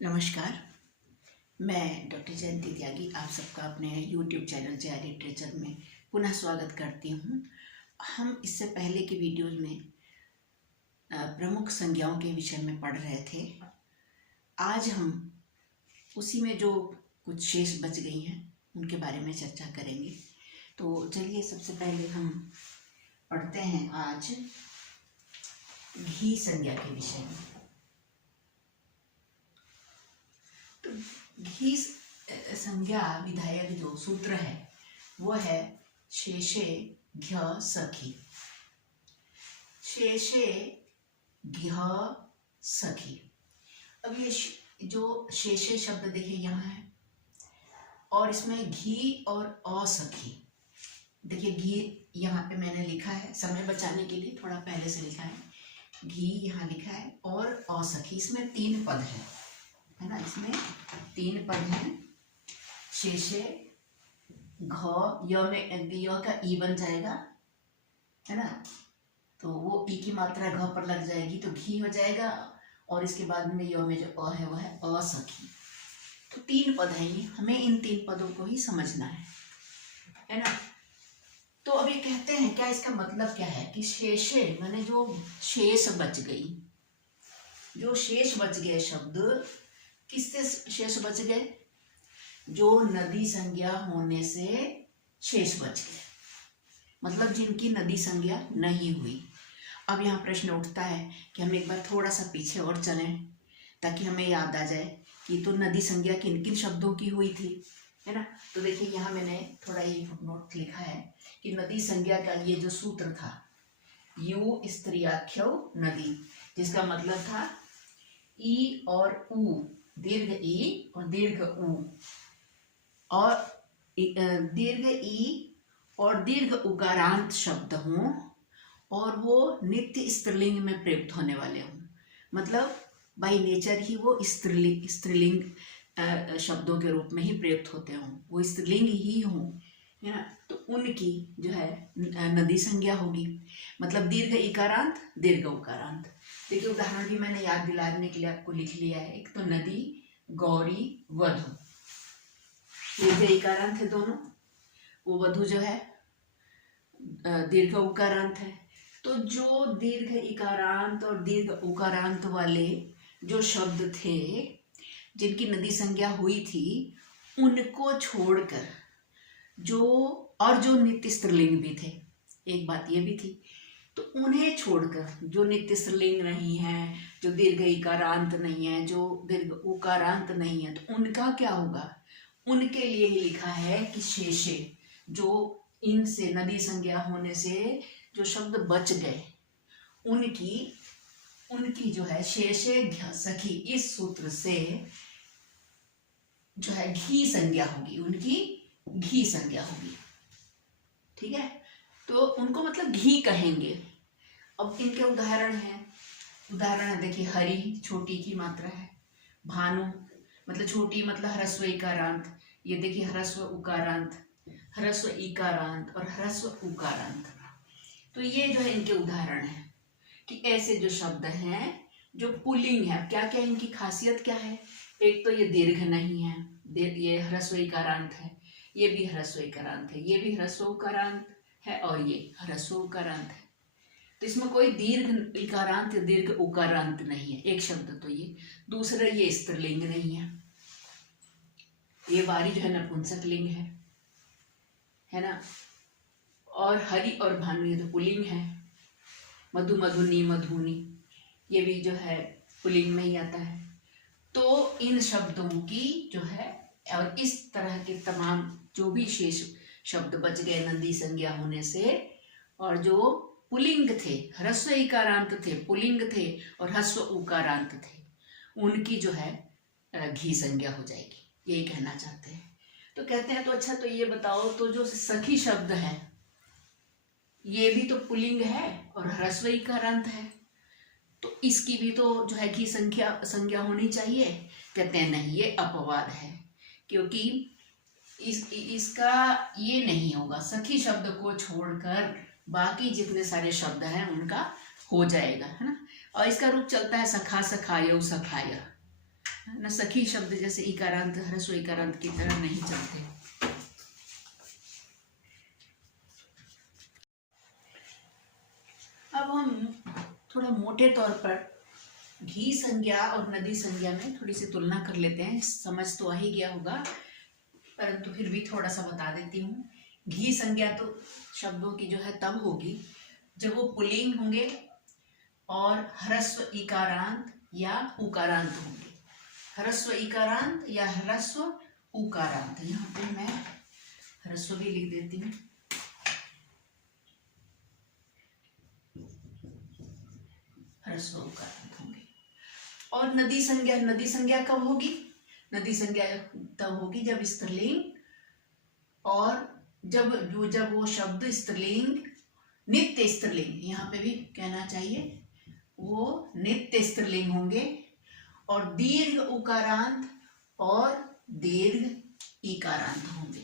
नमस्कार। मैं डॉक्टर जयंती त्यागी आप सबका अपने YouTube चैनल जया लिटरेचर में पुनः स्वागत करती हूँ। हम इससे पहले की वीडियोज में प्रमुख संज्ञाओं के विषय में पढ़ रहे थे। आज हम उसी में जो कुछ शेष बच गई हैं उनके बारे में चर्चा करेंगे। तो चलिए सबसे पहले हम पढ़ते हैं आज घी संज्ञा के विषय में। तो घी संज्ञा विधायक जो सूत्र है वो है शेषे घ्य सखी। शेषे घ्य सखी। अब ये जो शेषे शब्द देखिए यहाँ है और इसमें घी और असखी। देखिए घी यहाँ पे मैंने लिखा है समय बचाने के लिए, थोड़ा पहले से लिखा है। घी यहाँ लिखा है और असखी, इसमें 3 पद है ना। इसमें 3 पद हैं। शेषे घ, य में य का ई बन जाएगा है ना, तो वो ई की मात्रा घ पर लग जाएगी तो घी हो जाएगा। और इसके बाद में य में जो अ है वह है असखी। तो 3 पद हैं ये, हमें इन 3 पदों को ही समझना है ना। तो अब ये कहते हैं क्या, इसका मतलब क्या है कि शेषे माने जो शेष बच गई, जो शेष बच गए शब्द किससे शेष बच गए, जो नदी संज्ञा होने से शेष बच गए, मतलब जिनकी नदी संज्ञा नहीं हुई। अब यहाँ प्रश्न उठता है कि हम एक बार थोड़ा सा पीछे और चलें ताकि हमें याद आ जाए कि तो नदी संज्ञा किन किन शब्दों की हुई थी, है ना। तो देखिए यहाँ मैंने थोड़ा ये फुटनोट लिखा है कि नदी संज्ञा का ये जो सूत्र था, यू स्त्रियाख्यो नदी, जिसका मतलब था ई और ऊ, दीर्घ ई और दीर्घ ऊ, और दीर्घ ई और दीर्घ उकारांत शब्द हों और वो नित्य स्त्रीलिंग में प्रयुक्त होने वाले हों, मतलब बाई नेचर ही वो स्त्रीलिंग शब्दों के रूप में ही प्रयुक्त होते हों, वो स्त्रीलिंग ही हों, है ना। तो उनकी जो है नदी संज्ञा होगी, मतलब दीर्घ इकारांत दीर्घ उकारांत। देखिए उदाहरण भी मैंने याद दिलाने के लिए आपको लिख लिया है। एक तो नदी, गौरी, वधु, दीर्घ इकारांत है दोनों। वो वधु जो है दीर्घ उकारांत है। तो जो दीर्घ इकारांत और दीर्घ उकारांत वाले जो शब्द थे जिनकी नदी संज्ञा हुई थी, उनको छोड़कर जो नित्य स्त्रीलिंग भी थे, एक बात ये भी थी, तो उन्हें छोड़कर जो नित्य स्त्रीलिंग नहीं है, जो दीर्घ इकारांत नहीं है, जो दीर्घ उकारांत नहीं है, तो उनका क्या होगा, उनके लिए ही लिखा है कि शेषे, जो इनसे नदी संज्ञा होने से जो शब्द बच गए उनकी जो है शेषे घ्य सखी, इस सूत्र से जो है घी संज्ञा होगी, उनकी घी संज्ञा होगी। ठीक है, तो उनको मतलब घी कहेंगे। अब इनके उदाहरण है देखिए, हरि छोटी की मात्रा है, भानु मतलब छोटी मतलब ह्रस्व इकारांत, ये देखिए ह्रस्व उकारांत, ह्रस्व इकारांत और ह्रस्व उकारांत। तो ये जो है इनके उदाहरण है कि ऐसे जो शब्द हैं जो पुल्लिंग है। क्या क्या इनकी खासियत क्या है, एक तो ये दीर्घ नहीं है, ये ह्रस्व इकारांत है, ये भी ह्रस्व इकारांत है, ये भी ह्रस्व उकारांत है और ये ह्रस्व उकारांत है। तो इसमें कोई दीर्घ इकारांत या दीर्घ उकारांत नहीं है, एक शब्द तो ये। दूसरा ये स्त्रीलिंग नहीं है, ये वारी जो है नपुंसक लिंग है ना। और हरि और भानु ये तो पुल्लिंग है, मधु मधुनी मधुनी ये भी जो है पुल्लिंग में ही आता है। तो इन शब्दों की जो है, और इस तरह के तमाम जो भी शेष शब्द बच गए नदी संज्ञा होने से, और जो पुल्लिंग थे, ह्रस्व इकारांत थे, पुल्लिंग थे और ह्रस्व उकारांत थे, उनकी जो है घी संज्ञा हो जाएगी, यही कहना चाहते हैं। तो कहते हैं तो अच्छा, तो ये बताओ, तो जो सखी शब्द है ये भी तो पुल्लिंग है और ह्रस्व इकारांत है, तो इसकी भी तो जो है घी संज्ञा होनी चाहिए। कहते हैं नहीं, ये अपवाद है, क्योंकि इसका ये नहीं होगा, सखी शब्द को छोड़कर बाकी जितने सारे शब्द हैं उनका हो जाएगा, है ना। और इसका रूप चलता है सखा सखायो सखाय, न सखी शब्द जैसे इकारांत ह्रस्व इकारांत की तरह नहीं चलते। अब हम थोड़ा मोटे तौर पर घी संज्ञा और नदी संज्ञा में थोड़ी सी तुलना कर लेते हैं। समझ तो आ ही गया होगा, परंतु फिर भी थोड़ा सा बता देती हूँ। घी संज्ञा तो शब्दों की जो है तब होगी जब वो पुल्लिंग होंगे और ह्रस्व इकारांत या उकारांत होंगे। ह्रस्व इकारांत या ह्रस्व उकारांत। यहाँ पे मैं ह्रस्व भी लिख देती हूँ। ह्रस्व उकारांत होंगे। और नदी संज्ञा कब होगी? नदी संज्ञा तब होगी जब स्त्रीलिंग और जब वो शब्द स्त्रीलिंग, नित्य स्त्रीलिंग, यहाँ पे भी कहना चाहिए, वो नित्य स्त्रीलिंग होंगे और दीर्घ उकारांत और दीर्घ इकारांत होंगे।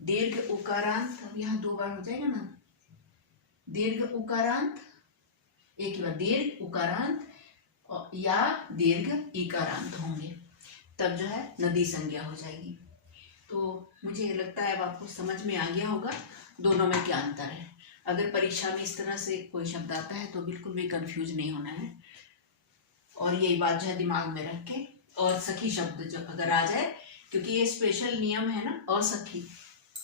दीर्घ उकारांत, अब यहाँ 2 बार हो जाएगा ना, दीर्घ उकारांत, एक बार दीर्घ उकारांत या दीर्घ इकारांत होंगे, तब जो है नदी संज्ञा हो जाएगी। तो मुझे लगता है अब आपको समझ में आ गया होगा दोनों में क्या अंतर है। अगर परीक्षा में इस तरह से कोई शब्द आता है तो बिल्कुल भी कंफ्यूज नहीं होना है, और यही बात जो है दिमाग में रख के, और सखी शब्द जो अगर आ जाए, क्योंकि ये स्पेशल नियम है ना, असखी,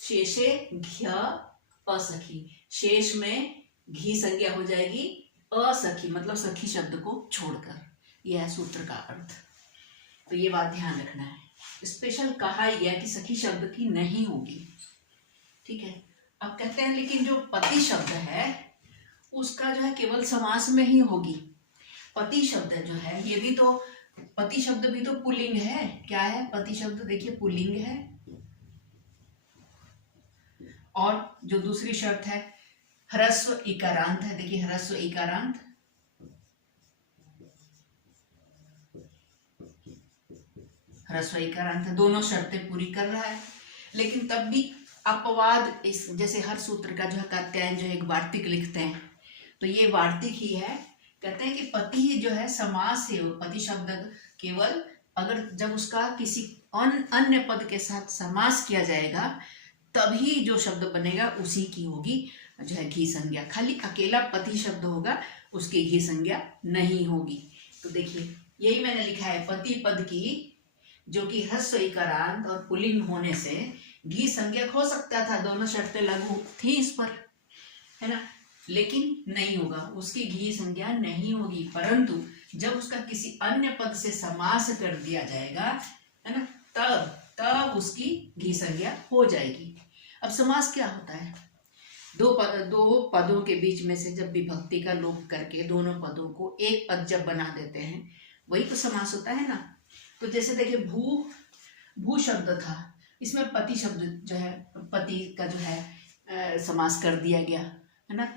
शेषे घ्य असखी, शेष में घी संज्ञा हो जाएगी, असखी मतलब सखी शब्द को छोड़कर, यह है सूत्र का अर्थ। तो ये बात ध्यान रखना है। स्पेशल कहा ही गया कि सखी शब्द की नहीं होगी, ठीक है। अब कहते हैं लेकिन जो पति शब्द है उसका जो है केवल समास में ही होगी। पति शब्द जो है, ये भी तो, पति शब्द भी तो पुल्लिंग है। क्या है? पति शब्द देखिए पुल्लिंग है। और जो दूसरी शर्त है ह्रस्व इकारांत है, देखिए ह्रस्व इकारांत, ह्रस्व इकारांत है, दोनों शर्तें पूरी कर रहा है। लेकिन तब भी अपवाद, इस जैसे हर सूत्र का जो है कात्यायन जो है एक वार्तिक लिखते हैं, तो ये वार्तिक ही है। कहते हैं कि पति जो है समास से, पति शब्द केवल अगर जब उसका किसी अन्य पद के साथ समास किया जाएगा तभी जो शब्द बनेगा उसी की होगी जो है घी संज्ञा। खाली अकेला पति शब्द होगा उसकी घी संज्ञा नहीं होगी। तो देखिए यही मैंने लिखा है, पति पद की जो कि ह्रस्व इकारांत और पुल्लिंग होने से घी संज्ञक हो सकता था, दोनों शर्तें लागू थी इस पर, है ना, लेकिन नहीं होगा, उसकी घी संज्ञा नहीं होगी। परंतु जब उसका किसी अन्य पद से समास कर दिया जाएगा, है ना, तब उसकी घी संज्ञा हो जाएगी। अब समास क्या होता है? दो पदों के बीच में से जब विभक्ति का लोप करके दोनों पदों को एक पद जब बना देते हैं, वही तो समास होता है ना। तो जैसे देखिए भू शब्द था, इसमें पति शब्द जो है, पति का जो है समास कर दिया गया, है ना,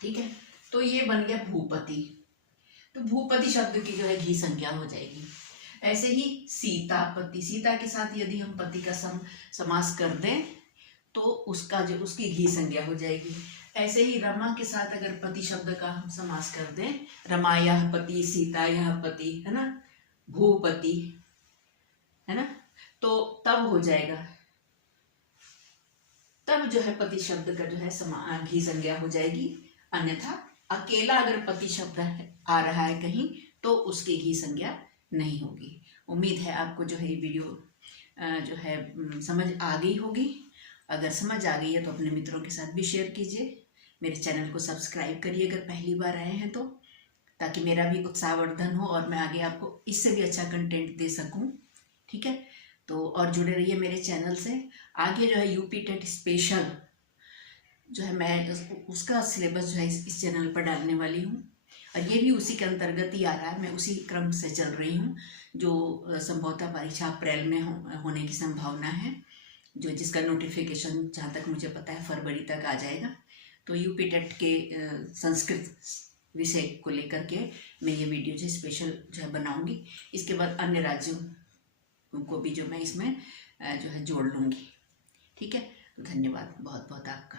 ठीक है। तो ये बन गया भूपति। तो भूपति शब्द की जो है घी संज्ञा हो जाएगी। ऐसे ही सीतापति, सीता के साथ यदि हम पति का समास कर दें तो उसकी घी संज्ञा हो जाएगी। ऐसे ही रमा के साथ अगर पति शब्द का हम समास कर दें, रमायाः पति, सीतायाः पति, है ना, भूपति, है ना, तो तब हो जाएगा, तब जो है पति शब्द का जो है घी संज्ञा हो जाएगी। अन्यथा अकेला अगर पति शब्द आ रहा है कहीं तो उसकी घी संज्ञा नहीं होगी। उम्मीद है आपको जो है ये वीडियो जो है समझ आ गई होगी। अगर समझ आ गई है तो अपने मित्रों के साथ भी शेयर कीजिए। मेरे चैनल को सब्सक्राइब करिए अगर पहली बार आए हैं तो, ताकि मेरा भी उत्साहवर्धन हो और मैं आगे आपको इससे भी अच्छा कंटेंट दे सकूं, ठीक है। तो और जुड़े रहिए मेरे चैनल से। आगे जो है यूपी टेट स्पेशल जो है मैं उसका सिलेबस जो है इस चैनल पर डालने वाली हूँ, और ये भी उसी के अंतर्गत ही आ रहा है। मैं उसी क्रम से चल रही हूँ, जो संभवतः परीक्षा अप्रैल में होने की संभावना है, जो जिसका नोटिफिकेशन जहाँ तक मुझे पता है फरवरी तक आ जाएगा। तो यूपी टेट के संस्कृत विषय को लेकर के मैं ये वीडियो जो स्पेशल जो है बनाऊंगी। इसके बाद अन्य राज्यों को भी जो मैं इसमें जो है जोड़ लूँगी, ठीक है। तो धन्यवाद बहुत बहुत आपका।